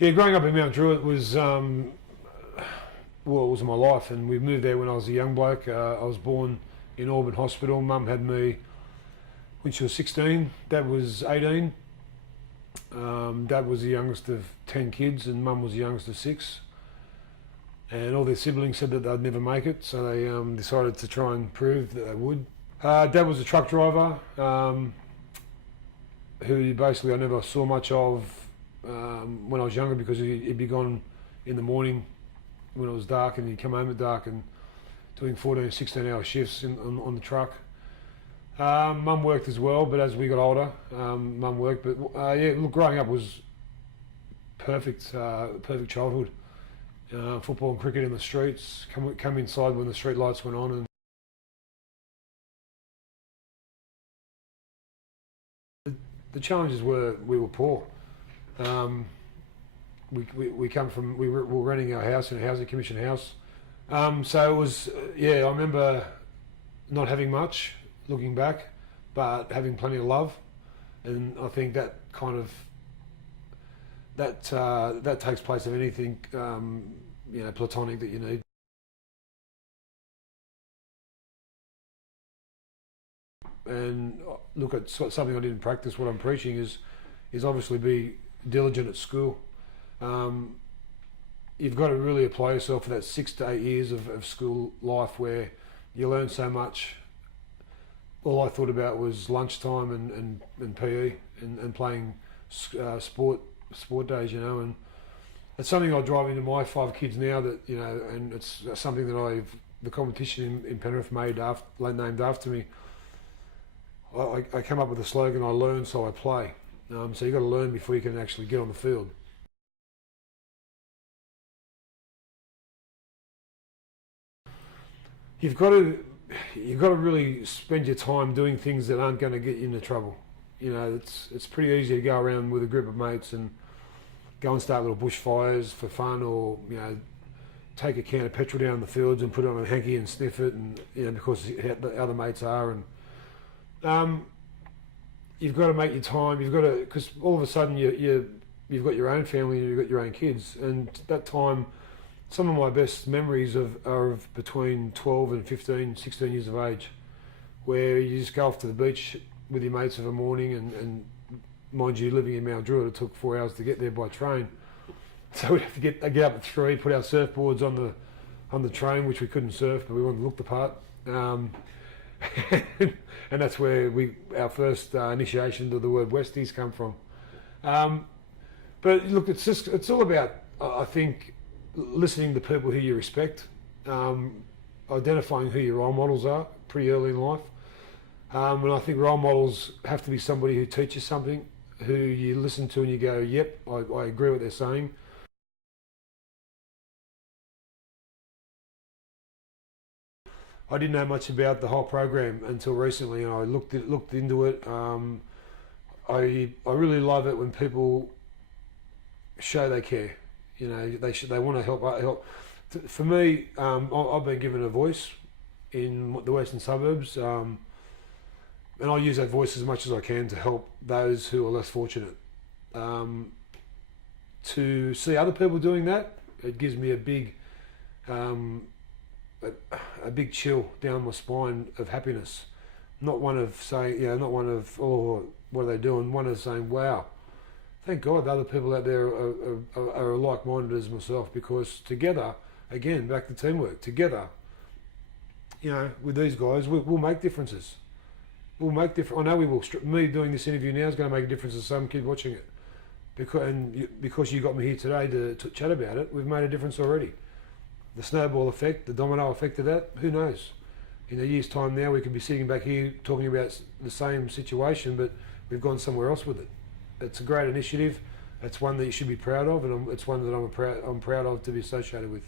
Yeah, growing up in Mount Druitt was, well, it was my life, and we moved there when I was a young bloke. I was born in Auburn Hospital. Mum had me when she was 16. Dad was 18. Dad was the youngest of 10 kids, and Mum was the youngest of 6. And all their siblings said that they'd never make it, so they decided to try and prove that they would. Dad was a truck driver, who basically I never saw much of when I was younger, because he'd be gone in the morning when it was dark, and he'd come home at dark and doing 14, 16-hour shifts on the truck. Mum worked as well, but as we got older, Mum worked. But yeah, look, growing up was perfect childhood. Football and cricket in the streets. Come inside when the street lights went on, and the challenges were we were poor. We come from we were renting our house in a housing commission house. So it was yeah. I remember not having much looking back, but having plenty of love, and I think that kind of that takes place of anything platonic that you need. And look, at something I didn't practice. What I'm preaching is obviously be diligent at school. You've got to really apply yourself for that 6 to 8 years of school life where you learn so much. All I thought about was lunchtime and PE and playing sport days, and it's something I drive into my 5 kids now, that and it's something that the competition in Penrith named after me. I come up with a slogan: I learn so I play. So you've got to learn before you can actually get on the field. You've got to really spend your time doing things that aren't going to get you into trouble. It's pretty easy to go around with a group of mates and go and start little bushfires for fun, or take a can of petrol down the fields and put it on a hanky and sniff it, and because the other mates are, and you've got to make your time. You've got to, because all of a sudden you've got your own family and you've got your own kids, and that time. Some of my best memories are of between 12 and 15, 16 years of age, where you just go off to the beach with your mates of a morning, and mind you, living in Mount Druitt, it took 4 hours to get there by train. So we'd have to get up at 3, put our surfboards on the train, which we couldn't surf, but we wanted to look the part. And that's where our first initiation to the word Westies come from. But look, it's all about, I think, listening to people who you respect, identifying who your role models are pretty early in life. And I think role models have to be somebody who teaches something, who you listen to and you go, yep, I agree with what they're saying. I didn't know much about the whole program until recently, and I looked into it. I really love it when people show they care. They want to help. For me, I've been given a voice in the western suburbs, and I'll use that voice as much as I can to help those who are less fortunate. To see other people doing that, it gives me a big chill down my spine of happiness. Not one of saying, oh, what are they doing? One of saying, wow. Thank God the other people out there are like-minded as myself, because together, again, back to teamwork, together, with these guys, we'll make differences. We'll make difference. I know we will. Me doing this interview now is going to make a difference to some kid watching it. Because you got me here today to chat about it, we've made a difference already. The snowball effect, the domino effect of that, who knows? In a year's time now, we could be sitting back here talking about the same situation, but we've gone somewhere else with it. It's a great initiative. It's one that you should be proud of, and it's one that I'm proud of to be associated with.